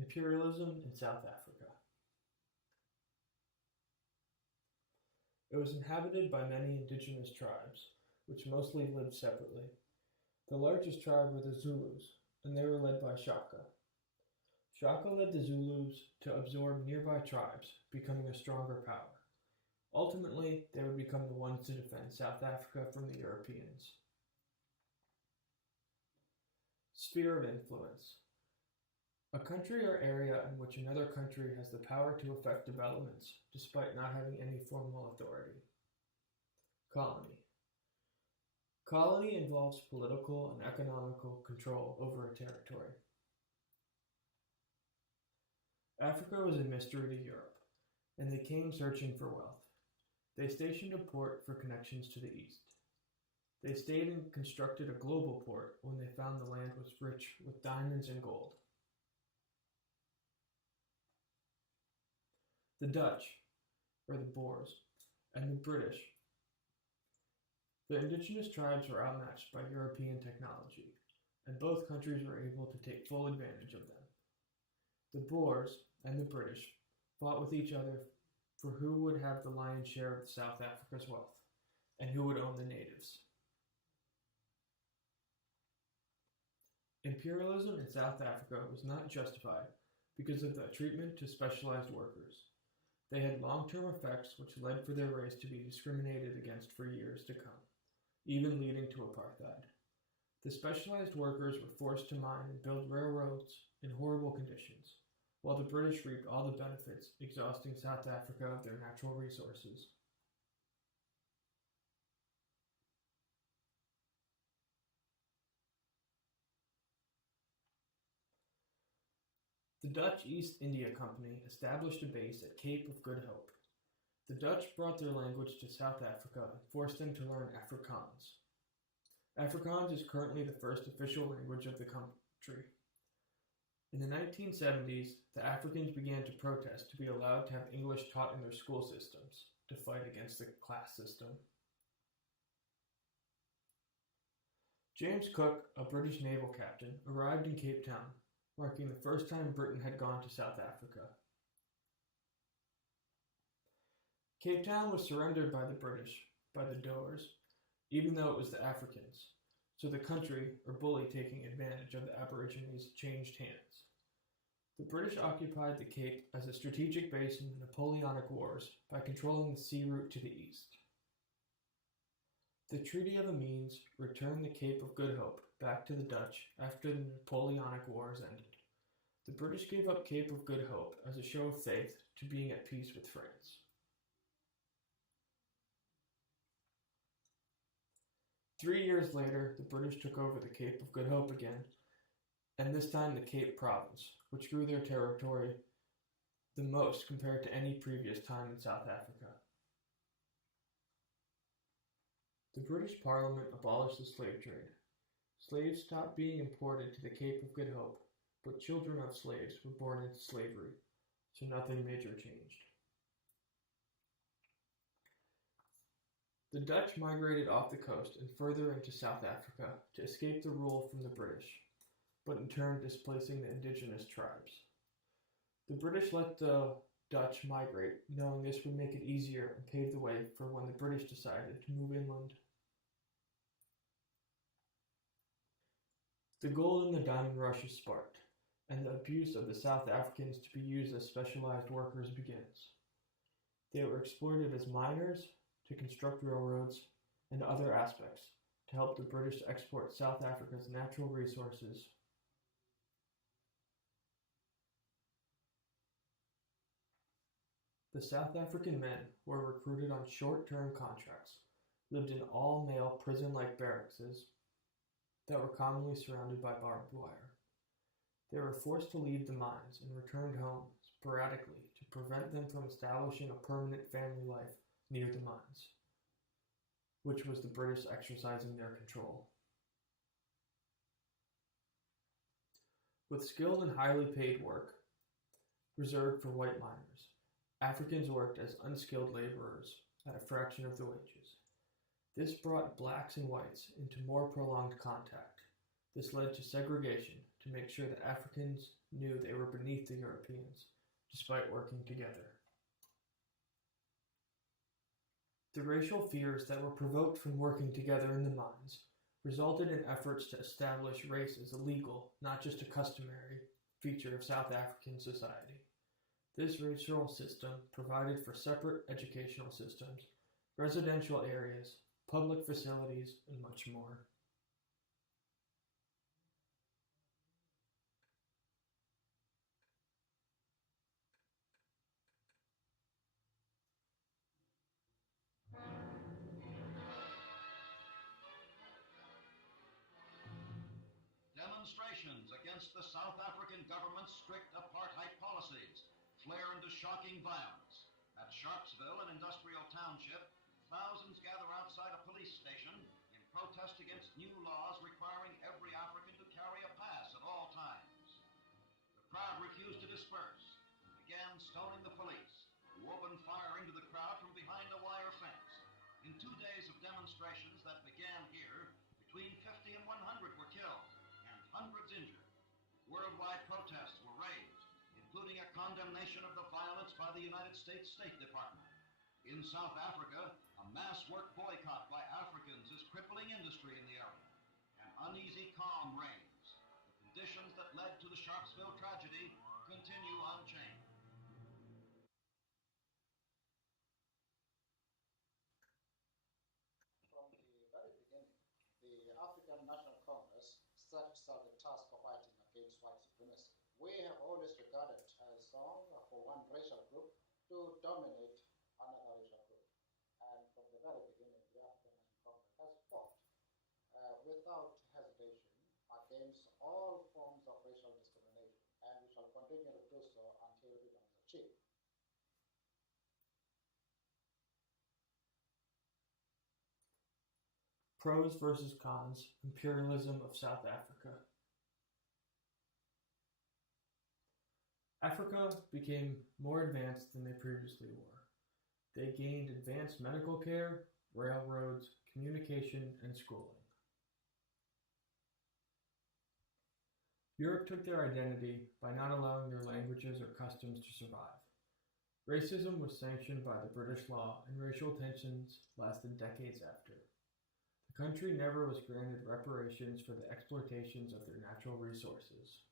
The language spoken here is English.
Imperialism in South Africa. It was inhabited by many indigenous tribes, which mostly lived separately. The largest tribe were the Zulus, and they were led by Shaka. Shaka led the Zulus to absorb nearby tribes, becoming a stronger power. Ultimately, they would become the ones to defend South Africa from the Europeans. Sphere of influence. A country or area in which another country has the power to affect developments, despite not having any formal authority. Colony. Colony involves political and economical control over a territory. Africa was a mystery to Europe, and they came searching for wealth. They stationed a port for connections to the east. They stayed and constructed a global port when they found the land was rich with diamonds and gold. The Dutch, or the Boers, and the British. The indigenous tribes were outmatched by European technology, and both countries were able to take full advantage of them. The Boers and the British fought with each other for who would have the lion's share of South Africa's wealth, and who would own the natives. Imperialism in South Africa was not justified because of the treatment to specialized workers. They had long-term effects which led for their race to be discriminated against for years to come, even leading to apartheid. The specialized workers were forced to mine and build railroads in horrible conditions, while the British reaped all the benefits, exhausting South Africa of their natural resources. The Dutch East India Company established a base at Cape of Good Hope. The Dutch brought their language to South Africa and forced them to learn Afrikaans. Afrikaans is currently the first official language of the country. In the 1970s, the Africans began to protest to be allowed to have English taught in their school systems, to fight against the class system. James Cook, a British naval captain, arrived in Cape Town, marking the first time Britain had gone to South Africa. Cape Town was surrendered by the British, by the Boers, even though it was the Africans, so the country, or bully taking advantage of the Aborigines, changed hands. The British occupied the Cape as a strategic base in the Napoleonic Wars by controlling the sea route to the east. The Treaty of Amiens returned the Cape of Good Hope back to the Dutch after the Napoleonic Wars ended. The British gave up Cape of Good Hope as a show of faith to being at peace with France. 3 years later, the British took over the Cape of Good Hope again, and this time the Cape Province, which grew their territory the most compared to any previous time in South Africa. The British Parliament abolished the slave trade. Slaves stopped being imported to the Cape of Good Hope, but children of slaves were born into slavery, so nothing major changed. The Dutch migrated off the coast and further into South Africa to escape the rule from the British, but in turn displacing the indigenous tribes. The British let the Dutch migrate, knowing this would make it easier and pave the way for when the British decided to move inland. The gold and the diamond rush is sparked, and the abuse of the South Africans to be used as specialized workers begins. They were exploited as miners, to construct railroads, and other aspects to help the British export South Africa's natural resources. The South African men were recruited on short-term contracts, lived in all-male prison-like barracks that were commonly surrounded by barbed wire. They were forced to leave the mines and returned home sporadically to prevent them from establishing a permanent family life near the mines, which was the British exercising their control. With skilled and highly paid work reserved for white miners, Africans worked as unskilled laborers at a fraction of the wages. This brought blacks and whites into more prolonged contact. This led to segregation, to to make sure that Africans knew they were beneath the Europeans, despite working together. The racial fears that were provoked from working together in the mines resulted in efforts to establish race as a legal, not just a customary, feature of South African society. This racial system provided for separate educational systems, residential areas, public facilities, and much more. Demonstrations against the South African government's strict apartheid policies flare into shocking violence. At Sharpsville, an industrial township, thousands gather outside a police station in protest against new laws requiring every African to carry a pass at all times. The crowd refused to disperse and began stoning the police, who opened fire into the crowd from behind a wire fence. In 2 days of demonstrations that began here, between 50 and 100 were killed, hundreds injured. Worldwide protests were raised, including a condemnation of the violence by the United States State Department. In South Africa, a mass work boycott by Africans is crippling industry in the area. An uneasy calm reigns. The conditions that led to the Sharpsville tragedy continue unchanged. From the very beginning, the African National Congress set itself the task of fighting against white supremacy. We have always regarded as wrong for one racial group to dominate another racial group. And from the very beginning, the African National Congress has fought without hesitation against all forms of racial discrimination, and we shall continue to do so until freedom is achieved. Pros versus cons, imperialism of South Africa. Africa became more advanced than they previously were. They gained advanced medical care, railroads, communication, and schooling. Europe took their identity by not allowing their languages or customs to survive. Racism was sanctioned by the British law, and racial tensions lasted decades after. The country never was granted reparations for the exploitations of their natural resources.